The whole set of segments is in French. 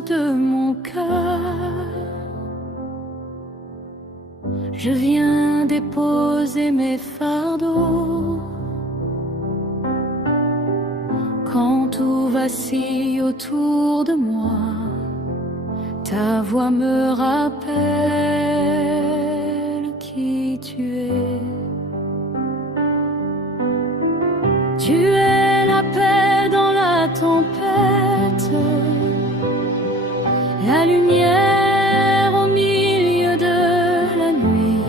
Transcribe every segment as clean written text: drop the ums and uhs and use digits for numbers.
de mon cœur. Je viens déposer mes fardeaux. Quand tout vacille autour de moi, ta voix me rappelle qui tu es. Tu es la paix dans la tempête, la lumière au milieu de la nuit.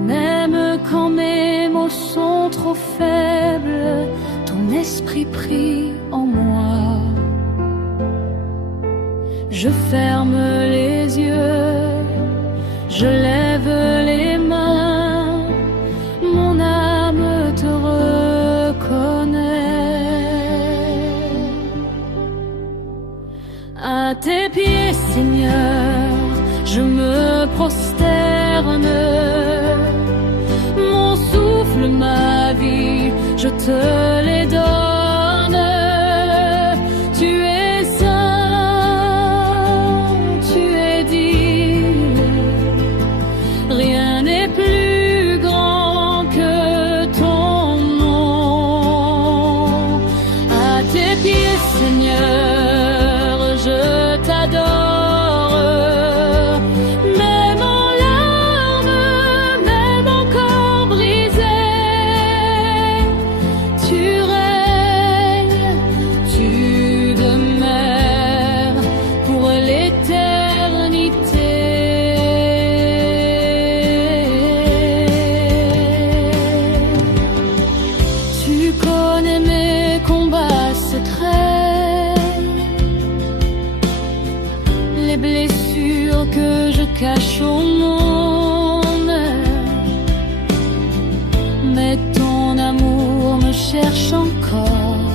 Même quand mes mots sont trop faibles, ton esprit prie en moi. Je ferme les yeux, je lève les mains, mon âme te reconnaît. À tes pieds, Seigneur, je me prosterne. Mon souffle, ma vie, je te les donne. Tu es saint, tu es digne. Rien n'est plus grand que ton nom. À tes pieds, Seigneur, je t'adore. Même en larmes, même encore brisé, tu règnes, tu demeures pour l'éternité. Tu connais mes combats secrets, les blessures que je cache au monde. Mais ton amour me cherche encore,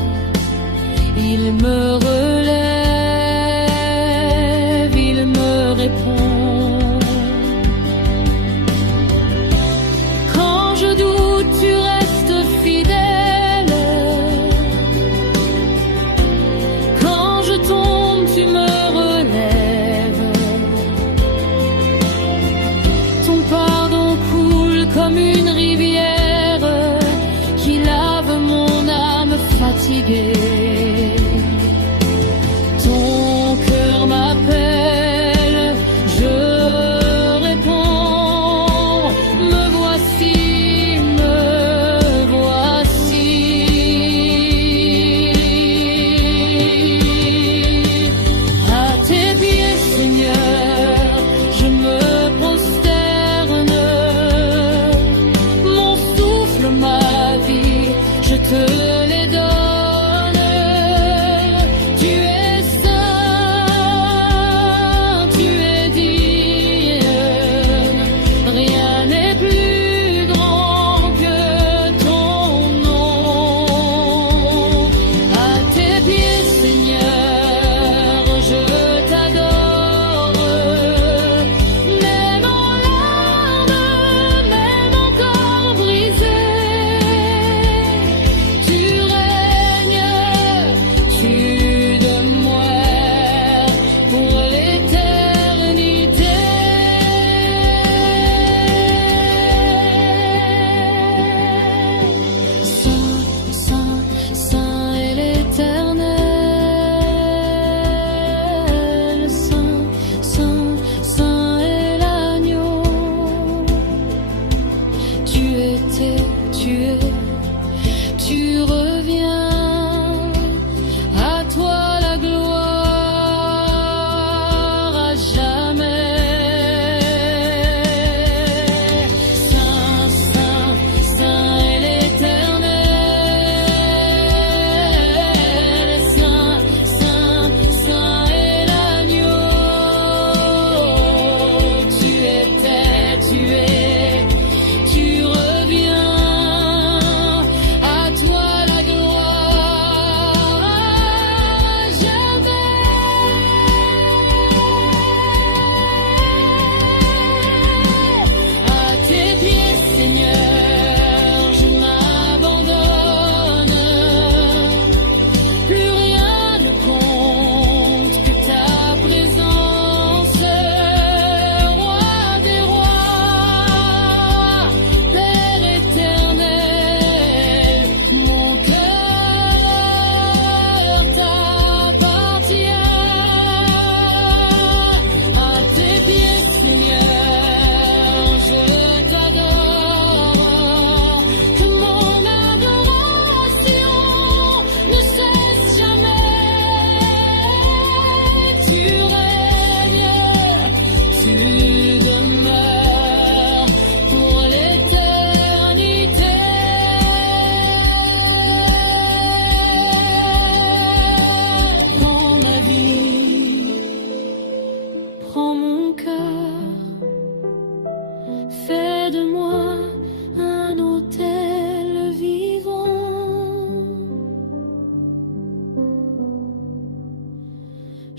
il me relève, il me répond. Quand je doute, tu restes fidèle. Quand je tombe, tu me relèves. Ton pardon coule comme une rivière qui lave mon âme fatiguée. Ton cœur m'appelle, je réponds. Me voici, me voici. À tes pieds, Seigneur, je me prosterne. Mon souffle, ma vie, je te les donne.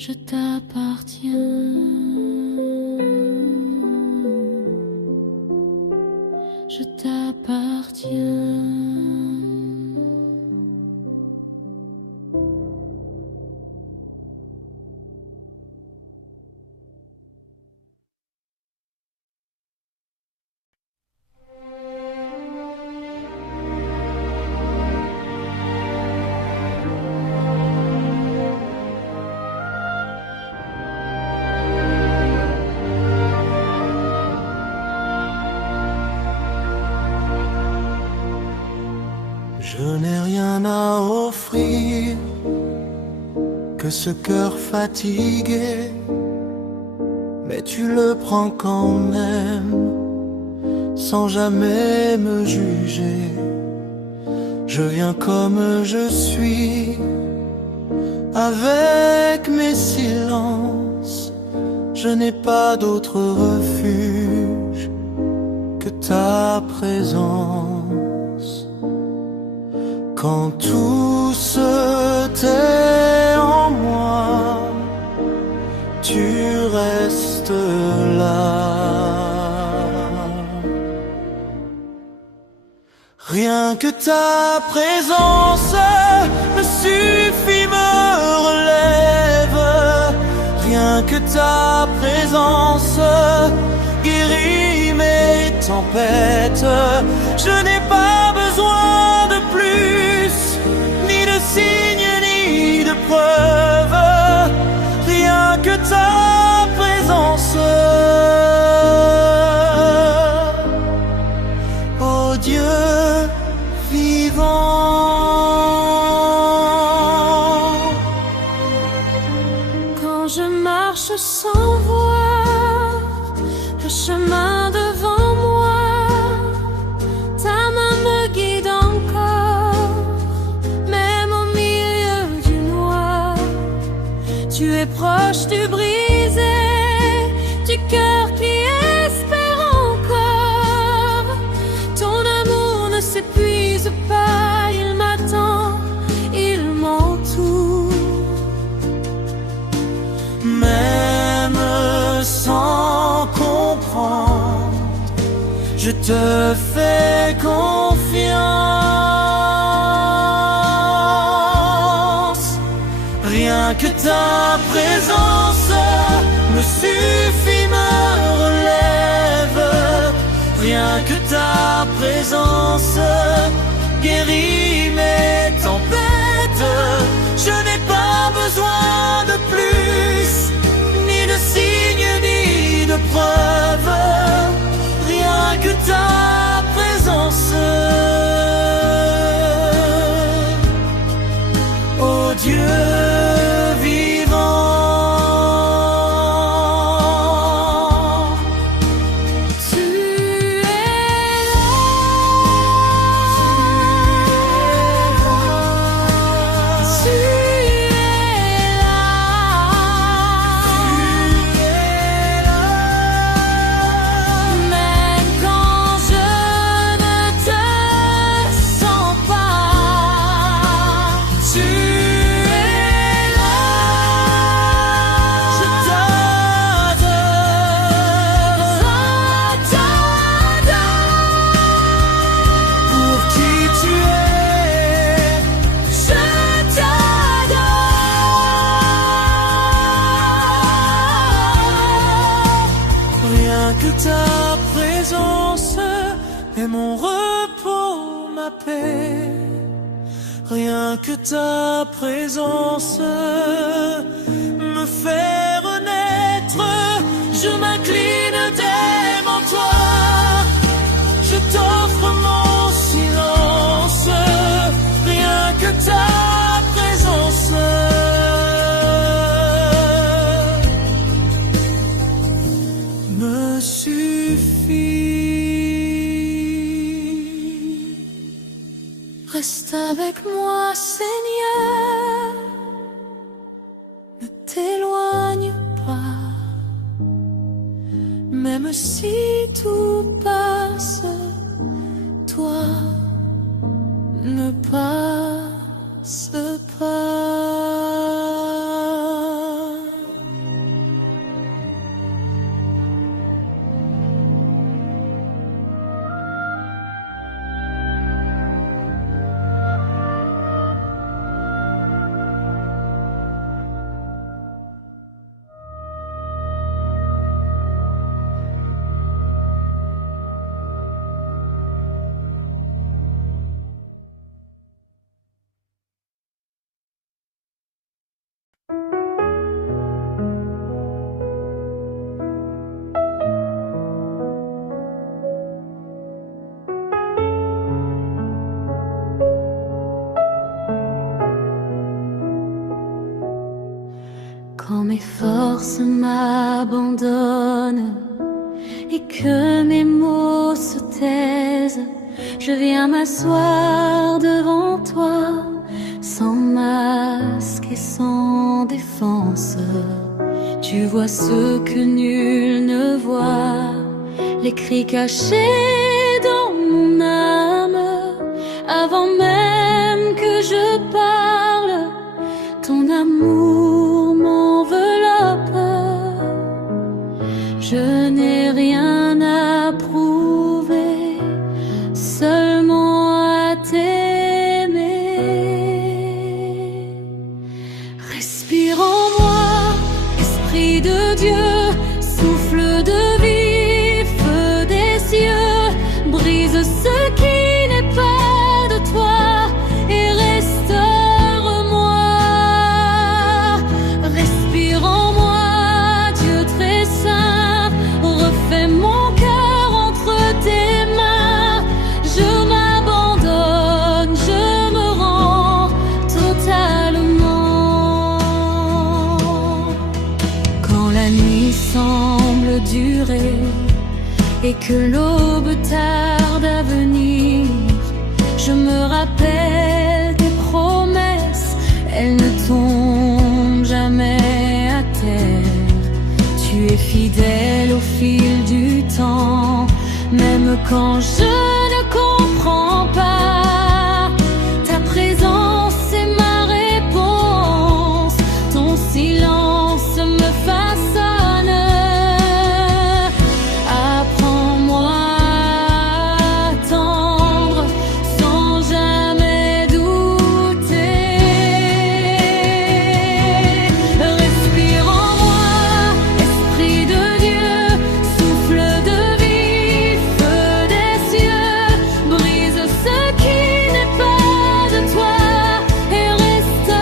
je t'appartiens. Je t'appartiens. Je n'ai rien à offrir que ce cœur fatigué, mais tu le prends quand même, sans jamais me juger. Je viens comme je suis, avec mes silences. Je n'ai pas d'autre refuge que ta présence. Quand tout se tait en moi, tu restes là. Rien que ta présence me suffit, me relève. Rien que ta présence guérit mes tempêtes. Je n'ai pas besoin de plus, ni de signes, ni de preuves. Rien que ta présence. Oh Dieu vivant, quand je marche sans voir le chemin devant moi, ta main me guide encore, même au milieu du noir. Tu es proche du brisé, du cœur qui espère encore. Ton amour ne s'épuise pas, il m'attend, il m'entoure. même sans comprendre, je te fais confiance. Rien que ta présence me suffit, me relève. Rien que ta présence guérit mes tempêtes. Je n'ai pas besoin de plus, ni de signes, ni de preuves. Rien que ta présence. Oh Dieu vivant, Tu es même quand je ne te sens pas. Tu es là. je t'adore pour qui tu es. Je t'adore. Rien que ta présence est mon repos, ma paix. Rien que ta présence me fait renaître. Je m'incline devant toi. Je t'offre mon silence. Rien que ta présence me suffit. Reste avec moi, Seigneur. Ne t'éloigne pas. Même si tout passe, toi ne passe pas. Quand mes forces m'abandonnent et que mes mots se taisent, je viens m'asseoir devant toi, sans masque et sans défense. Tu vois ce que nul ne voit, les cris cachés dans mon âme. Avant même que je parle, ton amour m'enveloppe. Je n'ai rien à prouver, seulement à t'aimer. Respire en moi, Esprit de Dieu, souffle de vie, feu des cieux, brise ce qui n'est pas de toi et restaure-moi. Respire en moi, Dieu très saint, refais mon cœur entre tes mains. Je m'abandonne, je me rends totalement. Quand la nuit semble durer et que l'aube tarde à venir, je me rappelle tes promesses, elles ne tombent jamais à terre. Tu es fidèle au fil du temps, même quand je ne comprends pas. Ta présence est ma réponse, ton silence me façonne. Apprends-moi à attendre sans jamais douter. Respire en moi, Esprit de Dieu, souffle de vie, feu des cieux, brise ce qui n'est pas de toi et restaure-moi.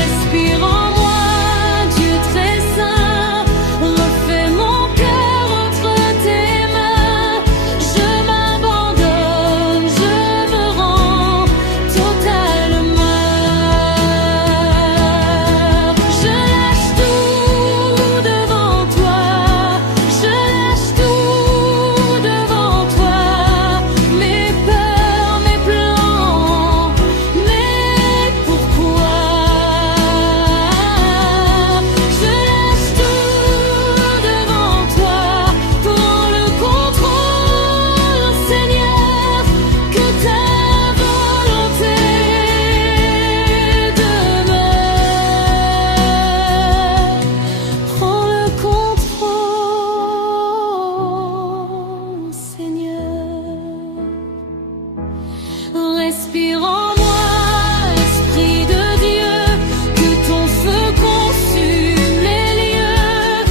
Respire en moi, Dieu très saint, refais mon cœur entre tes mains. Je m'abandonne, je me rends totalement. Je lâche tout devant toi, je lâche tout devant toi, mes peurs, mes plans, mais pourquoi? Je lâche tout devant toi, prends le contrôle, Seigneur, que ta volonté demeure. Prends le contrôle, Seigneur. Respire en moi, Esprit de Dieu, que ton feu consume les lieux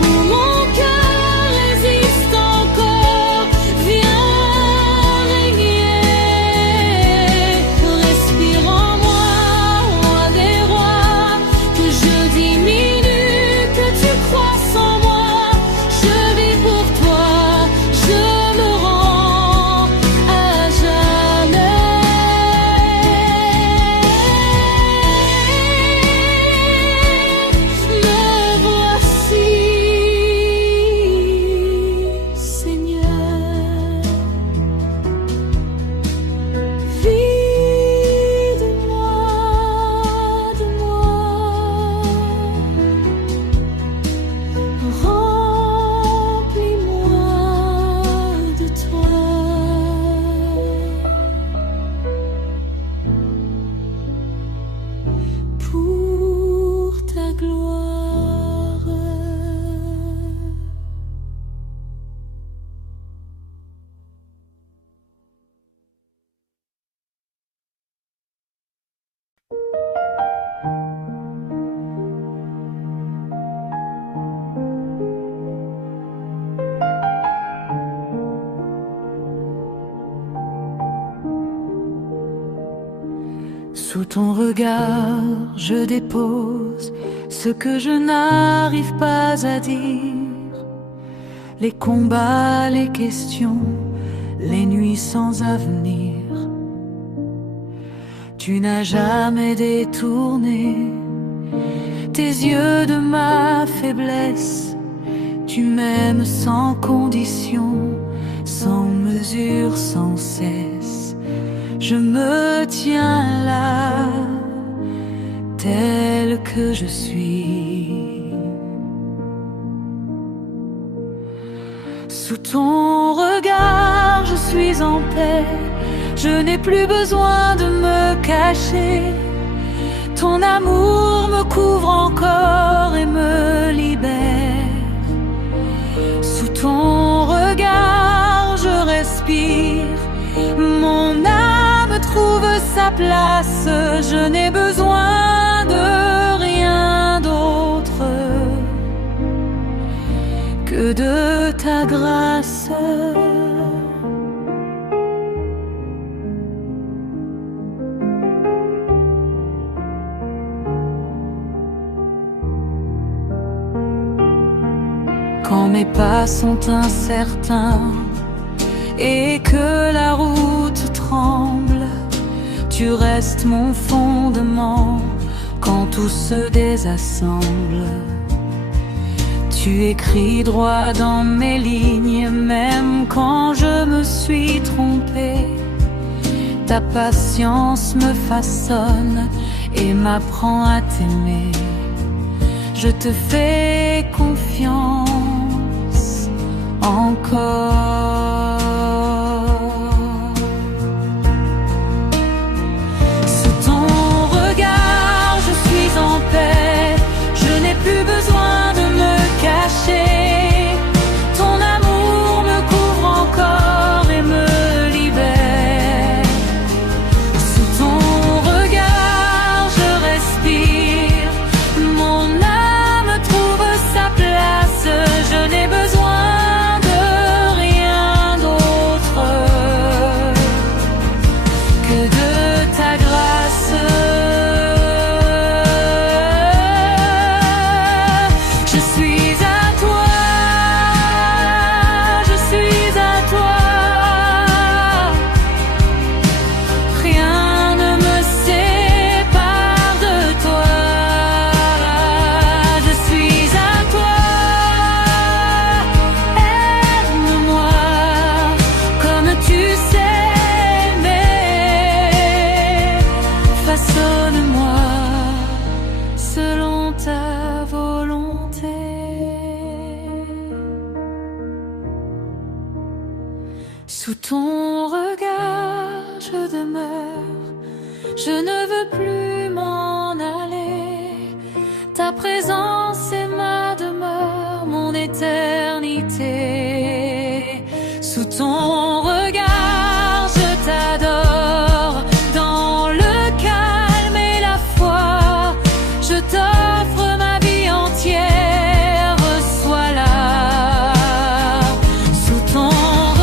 où mon cœur résiste encore. Viens régner. Respire en moi, Roi des rois, que je diminue, que tu croisses en moi. Je vis pour toi, je me rends à jamais. Me voici, Seigneur. Vide-moi de moi, remplis-moi de toi. Pour ta gloire. Sous ton regard, je dépose ce que je n'arrive pas à dire. Les combats, les questions, les nuits sans avenir. Tu n'as jamais détourné tes yeux de ma faiblesse. Tu m'aimes sans condition, sans mesure, sans cesse. Je me tiens là, tel que je suis. Sous ton regard, je suis en paix. Je n'ai plus besoin de me cacher. Ton amour me couvre encore et me libère. Sous ton regard, je respire. Mon âme trouve sa place. Je n'ai besoin de rien d'autre que de ta grâce. Quand mes pas sont incertains et que la route tremble, tu restes mon fondement quand tout se désassemble. Tu écris droit dans mes lignes, même quand je me suis trompée. Ta patience me façonne et m'apprend à t'aimer. Je te fais confiance encore. Sous ton regard, je suis en paix. Je n'ai plus besoin de me cacher. Ton amour me couvre encore et me libère. Sous ton regard, je respire. Mon âme trouve sa place. Je n'ai besoin de rien d'autre que de ta grâce. Je suis à toi, je suis à toi. Rien ne me sépare de toi. Je suis à toi. Aime-moi comme tu sais aimer. Façonne-moi selon ta volonté. Sous ton regard, je demeure. Je ne veux plus m'en aller. Ta présence est ma demeure, mon éternité. Sous ton regard, je t'adore. Dans le calme et la foi, je t'offre ma vie entière. Reçois-la. Sous ton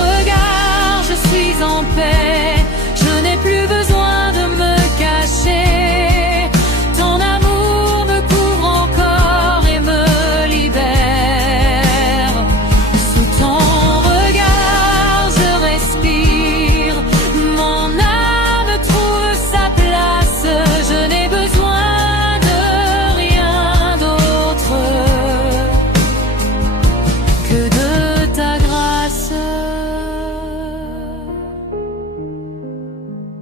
regard, je suis en paix. Je n'ai plus besoin de me cacher. Ton amour me couvre encore et me libère. Sous ton regard, je respire. Mon âme trouve sa place. Je n'ai besoin de rien d'autre que de ta grâce.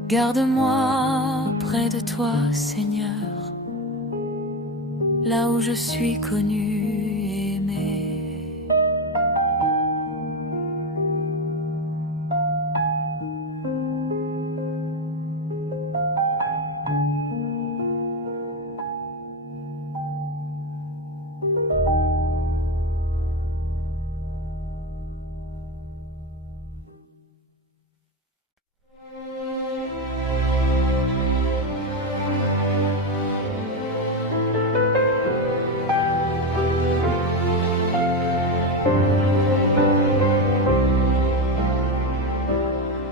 Garde-moi près de toi, Seigneur, là où je suis connu et aimé.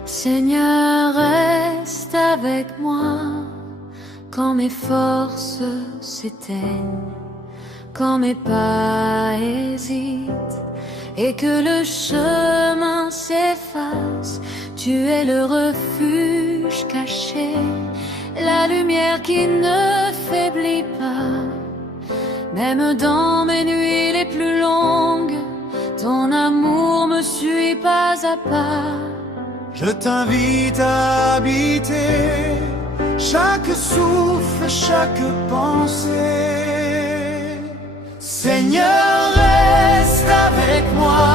Seigneur, reste avec moi quand mes forces s'éteignent, quand mes pas hésitent et que le chemin s'efface. Tu es le refuge caché, la la lumière qui ne faiblit pas. Même dans mes nuits les plus longues, ton amour me suit pas à pas. Je t'invite à habiter chaque souffle, chaque pensée. Seigneur, reste avec moi,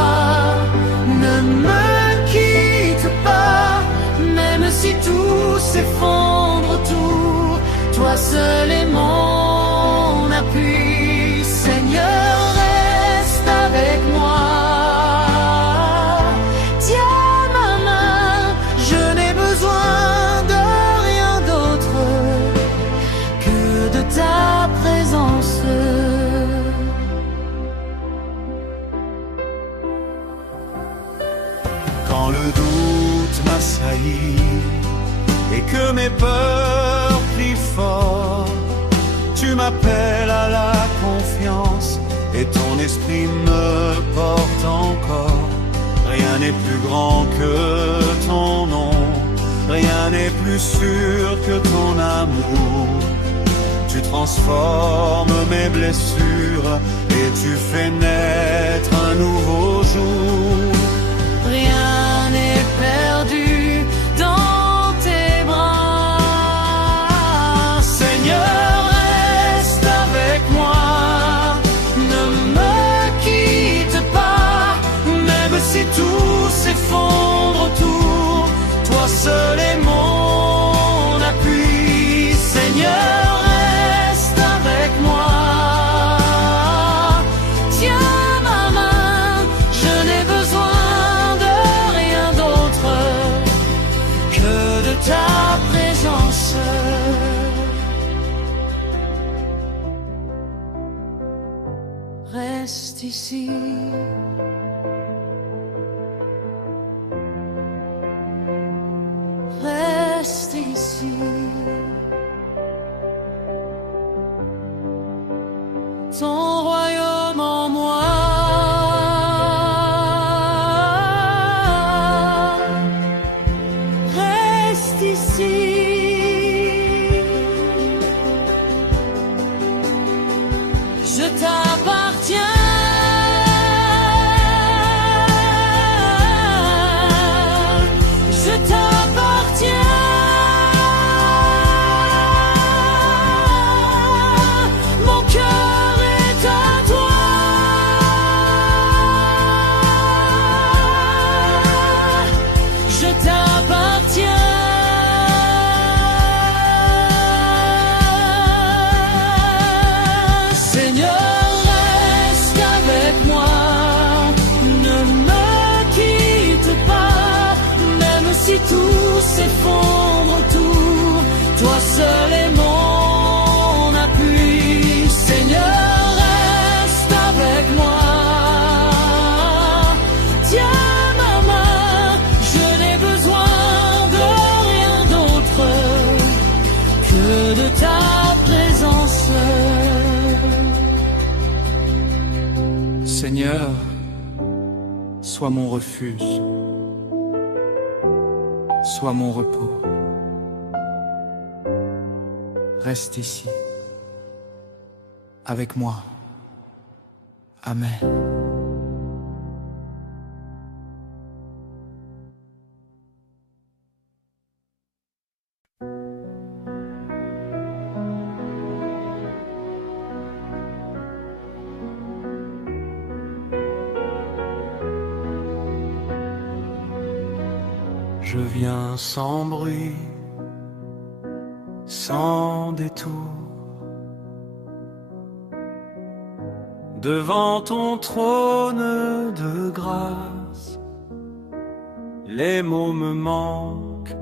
ne me quitte pas. Même si tout s'effondre autour, toi seul est mon appui. Seigneur, reste avec moi. Tiens ma main, je n'ai besoin de rien d'autre que de ta présence. Quand le doute m'assaillit et que mes peurs crient fort, tu m'appelles à la confiance et ton esprit me porte encore. Rien n'est plus grand que ton nom, rien n'est plus sûr que ton amour. Tu transformes mes blessures et tu fais naître un nouveau jour. Rien n'est perdu dans tes bras. Seigneur, reste avec moi, ne me quitte pas. Même si tout s'effondre autour, toi seul est mon appui. Seigneur, reste avec moi. Tiens ma main, je n'ai besoin de rien d'autre que de ta présence. Reste ici. Reste ici. Ton royaume en moi. Reste ici. Je t'appartiens. Je t'appartiens. Mon cœur est à toi. Je t'appartiens. Seigneur, reste avec moi, ne me quitte pas. Même si tout s'effondre autour, toi seul est mon appui. Seigneur, reste avec moi. Tiens ma main, je n'ai besoin de rien d'autre que de ta présence. Seigneur, sois mon refuge, sois mon repos. Reste ici, avec moi. Amen. Je viens sans bruit, sans détour, devant ton trône de grâce. Les mots me manquent,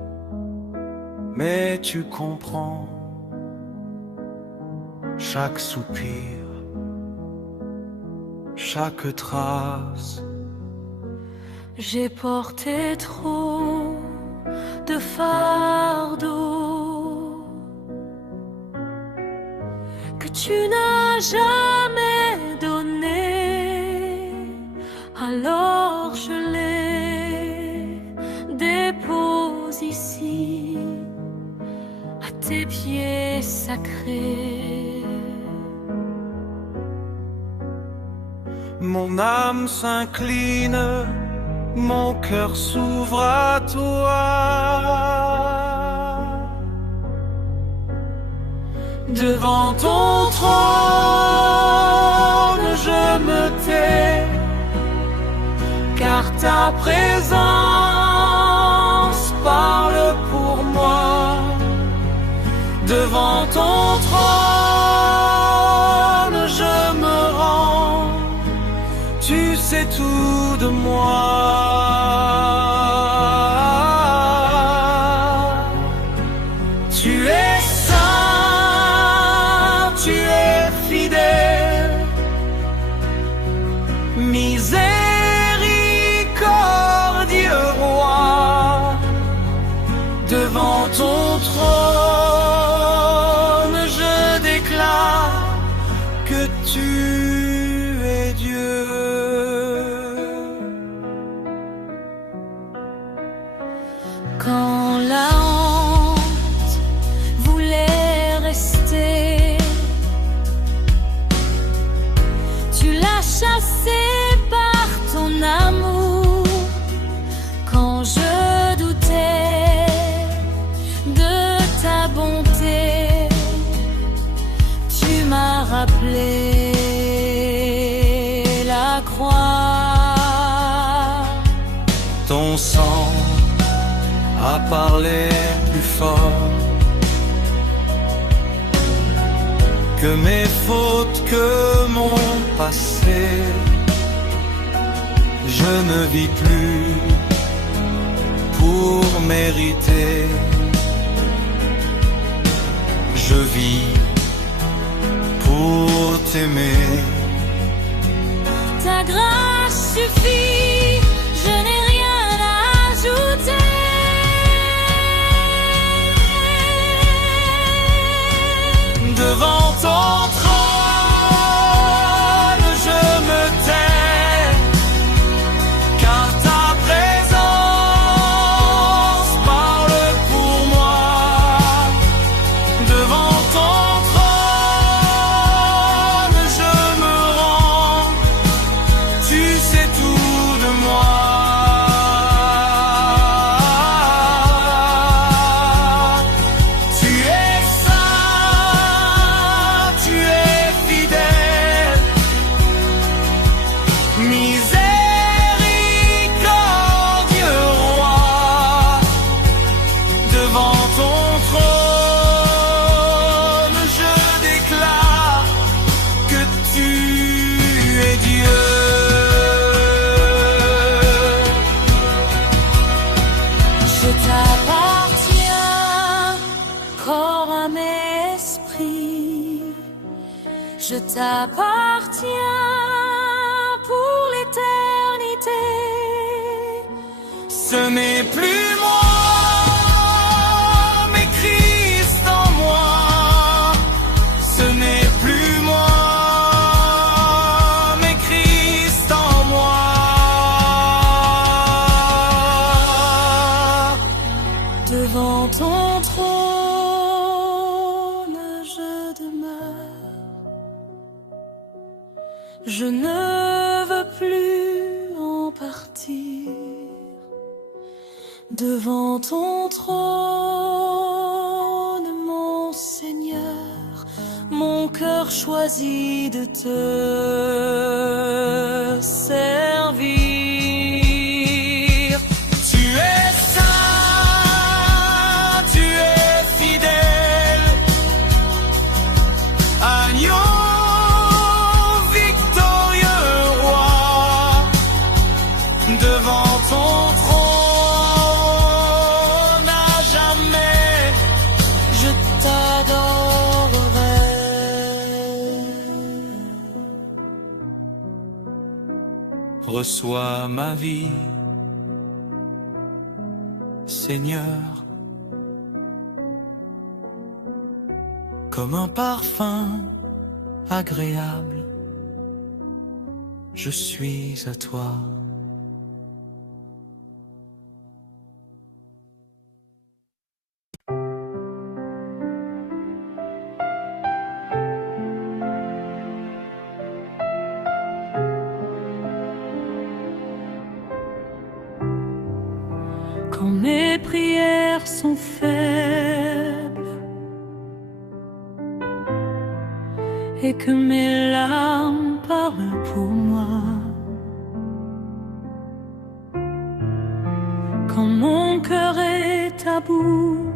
mais tu comprends chaque soupir, chaque trace. J'ai porté trop de fardeaux que tu n'as jamais donné, alors je les dépose ici à tes pieds sacrés. Mon âme s'incline, mon cœur s'ouvre à toi. Devant ton trône, je me tais, car ta présence parle pour moi. Devant ton trône, je me rends, tu sais tout de moi. Tu es saint, tu es fidèle, miséricordieux roi. Devant ton trône, je déclare que tu es Dieu. Quand la honte voulait rester, tu l'as chassée par ton amour. Quand je doutais de ta bonté, tu m'as rappelé la croix. Ton sang a parlé plus fort que mes fautes, que mon passé. Je ne vis plus pour mériter, je vis pour t'aimer. Ta grâce suffit, je n'ai rien à ajouter. Devant ton trône, je me tais, car ta présence parle pour moi. Devant ton trône, je me rends, tu sais tout de moi. Tu es saint, tu es fidèle, miséricordieux roi. Devant ton trône, je déclare que tu es Dieu. Je t'appartiens, corps, âme et esprit. Je t'appartiens pour l'éternité. Ce n'est plus moi, mais Christ en moi. Ce n'est plus moi, mais Christ en moi. Devant ton trône, je demeure. Je ne veux plus en partir. Devant ton trône, mon Seigneur, mon cœur choisit de te servir. Tu es saint, tu es fidèle, agneau victorieux roi. Devant ton trône, à jamais, je t'adorerai. Reçois ma vie, Seigneur, comme un parfum agréable. Je suis à toi. cœurs sont faibles et que mes larmes parlent pour moi. Quand mon cœur est à bout,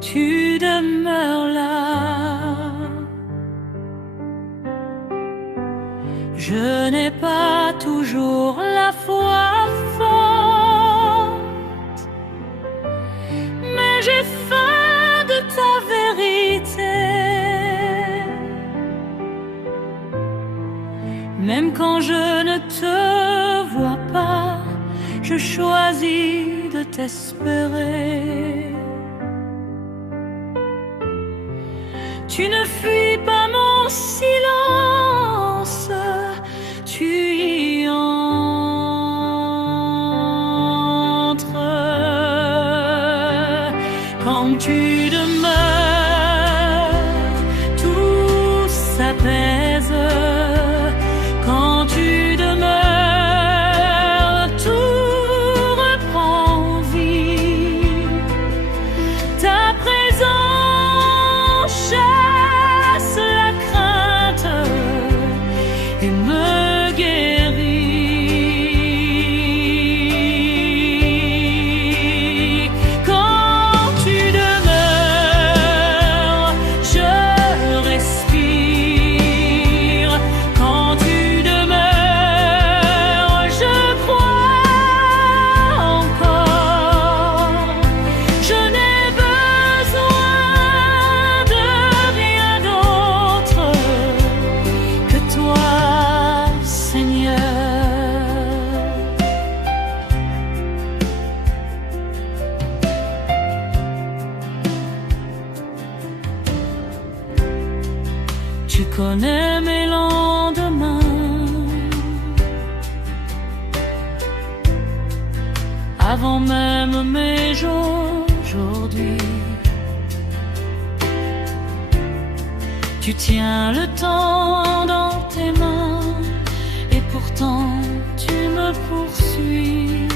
tu demeures là. Je n'ai pas toujours la foi forte, mais j'ai faim de ta vérité. Même quand je ne te vois pas, je choisis de t'espérer. Tu ne fuis pas mon silence, tu y entres. Quand tu demeures, tout s'apaise. Quand tu demeures, tout reprend vie. Ta présence chasse la crainte et me guérit. Quand tu demeures, je respire. Quand tu demeures, je crois encore. Je n'ai besoin de rien d'autre que toi, Seigneur. Tu connais mes lendemains, avant même mes jours aujourd'hui. Tu tiens le temps dans tes mains et pourtant tu me poursuis.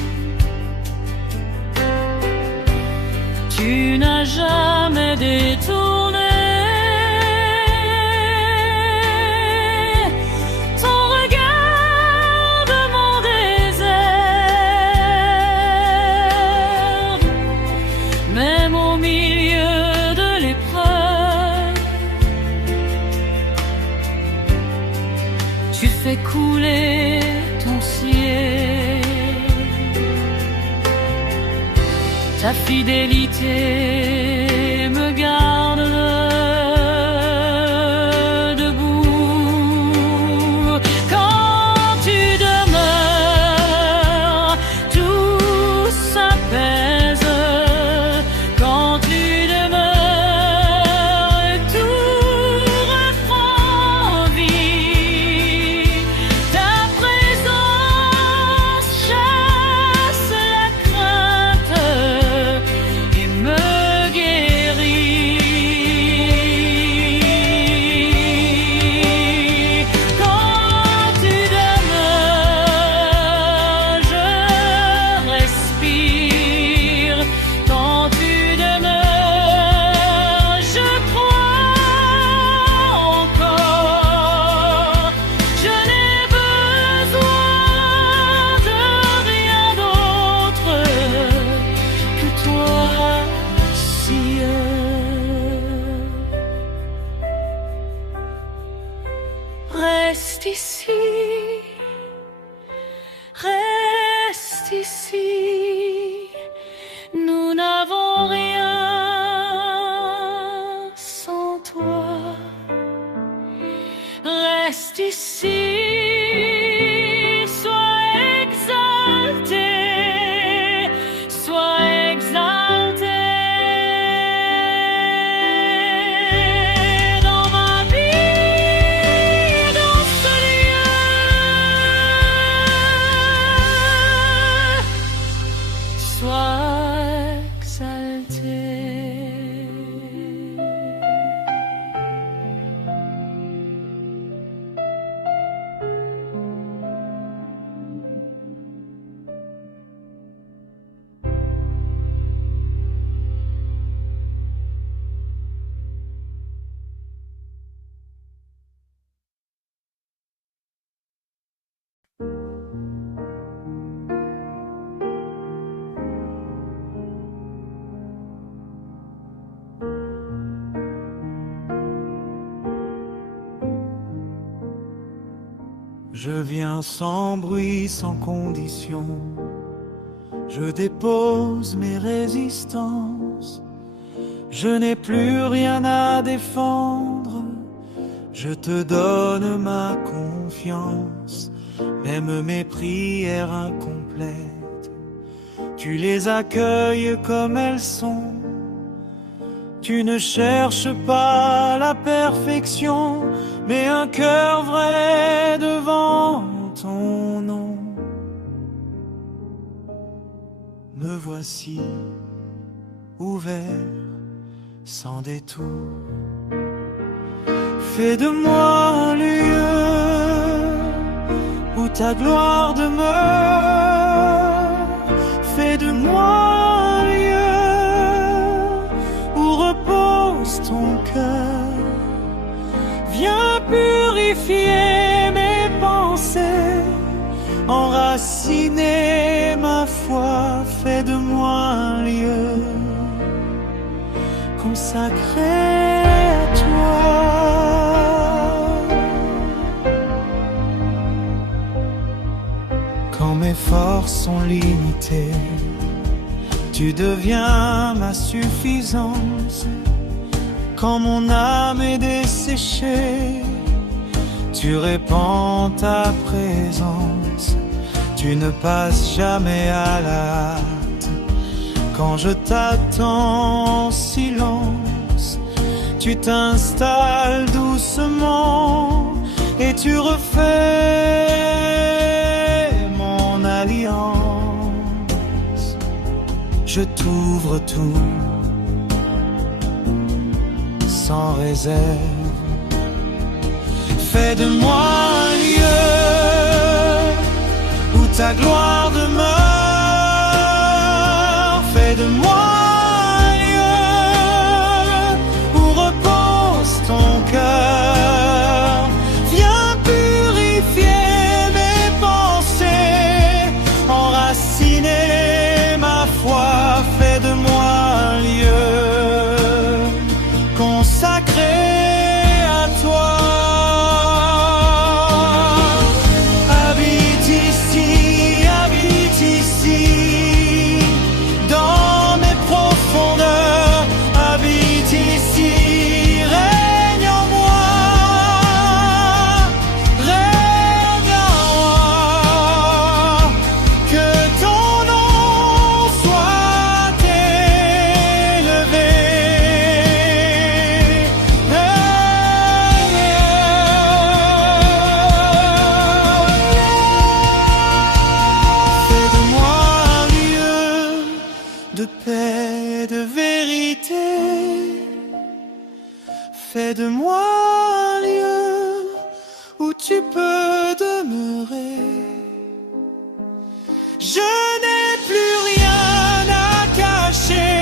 Tu n'as jamais détourné ton regard de mon désert. Même au milieu de l'épreuve, tu fais couler ton ciel. Ta fidélité me garde debout. Quand tu demeures, tout s'apaise. Quand tu demeures, tout reprend vie. Ta présence chasse la crainte et me guérit. Quand tu demeures, je respire. Quand tu demeures, je crois encore. Je n'ai besoin de rien d'autre que toi, Seigneur. Reste ici, reste ici. Nous n'avons rien sans toi. Reste ici, sois exalté, sois exalté dans ma vie, dans ce lieu. Sois exalté. Je viens sans bruit, sans condition. Je dépose mes résistances. Je n'ai plus rien à défendre. Je te donne ma confiance. Même mes prières incomplètes, tu les accueilles comme elles sont. Tu ne cherches pas la perfection, mais un cœur vrai devant ton nom. Me voici ouvert sans détour. Fais de moi un lieu où ta gloire demeure. Fais de moi un lieu où repose ton cœur. Viens purifier mes pensées, enraciner ma foi. Fais de moi un lieu consacré à toi. Quand mes forces sont limitées, tu deviens ma suffisance. Quand mon âme est desséchée, tu répands ta présence. Tu ne passes jamais à la hâte. Quand je t'attends en silence, tu t'installes doucement et tu refais mon alliance. Je t'ouvre tout sans réserve. Fais de moi un lieu où ta gloire demeure. Fais de moi un lieu où repose ton cœur. Viens purifier mes pensées, enraciner ma foi. Fais de moi un lieu consacré à toi. Habite ici, dans mes profondeurs. Habite ici, règne en moi, règne en moi. Que ton nom soit élevé. Fais de moi un lieu de paix, de vérité. Fais de moi un lieu où tu peux demeurer. Je n'ai plus rien à cacher,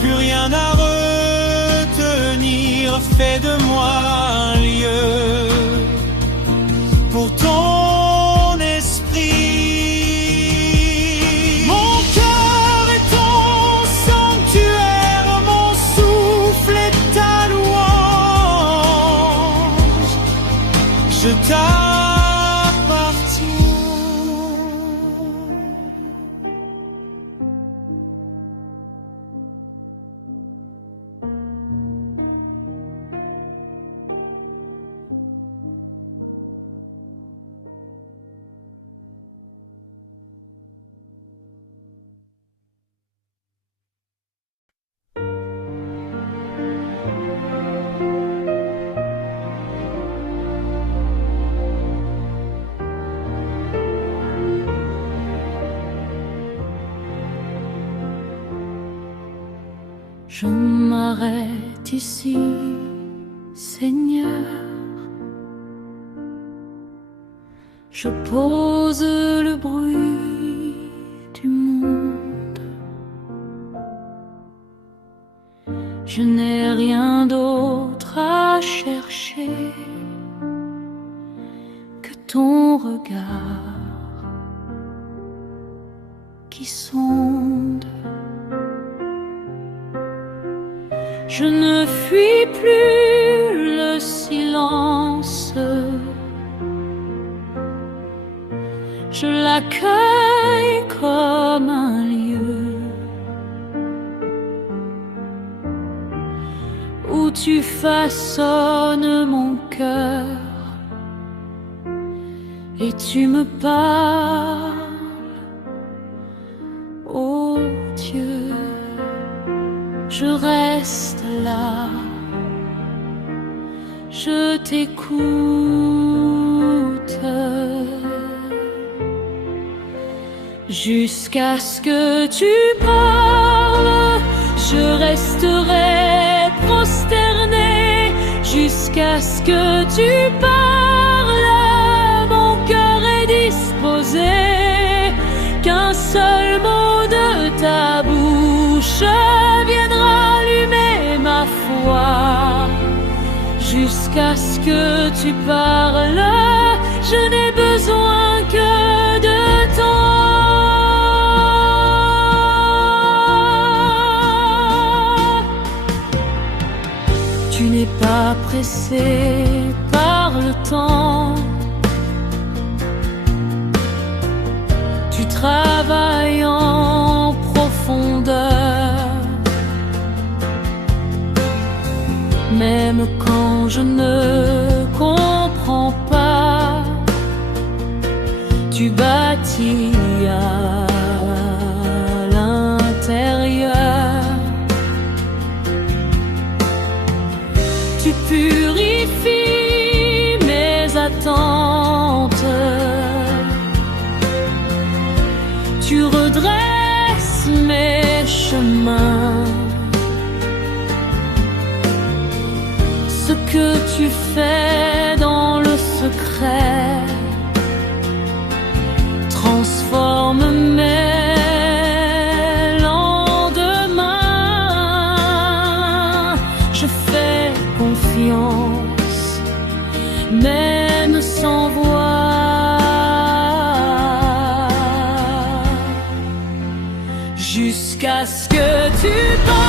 plus rien à retenir. Fais de moi un lieu pour ton esprit. Mon cœur est ton sanctuaire, mon souffle est ta louange. Je t'appartiens. Je m'arrête ici, Seigneur. Je pose le bruit du monde. Je n'ai rien d'autre à chercher que ton regard qui sonde. Je ne fuis plus le silence je l'accueille comme un lieu où tu façonnes mon cœur et tu me parles, oh Dieu, je reste là, je t'écoute. Jusqu'à ce que tu parles, je resterai prosterné. Jusqu'à ce que tu parles, mon cœur est disposé. Qu'un seul mot de ta bouche viendra allumer ma foi. Jusqu'à ce que tu parles, je n'ai besoin que de toi. Tu n'es pas pressé par le temps. Tu travailles en profondeur. Même quand je ne comprends pas, tu bâtis à l'intérieur. Tu purifies mes attentes. Tu redresses mes chemins. Ce que tu fais dans le secret transforme mes lendemains. Je fais confiance, même sans voix. Jusqu'à ce que tu parles,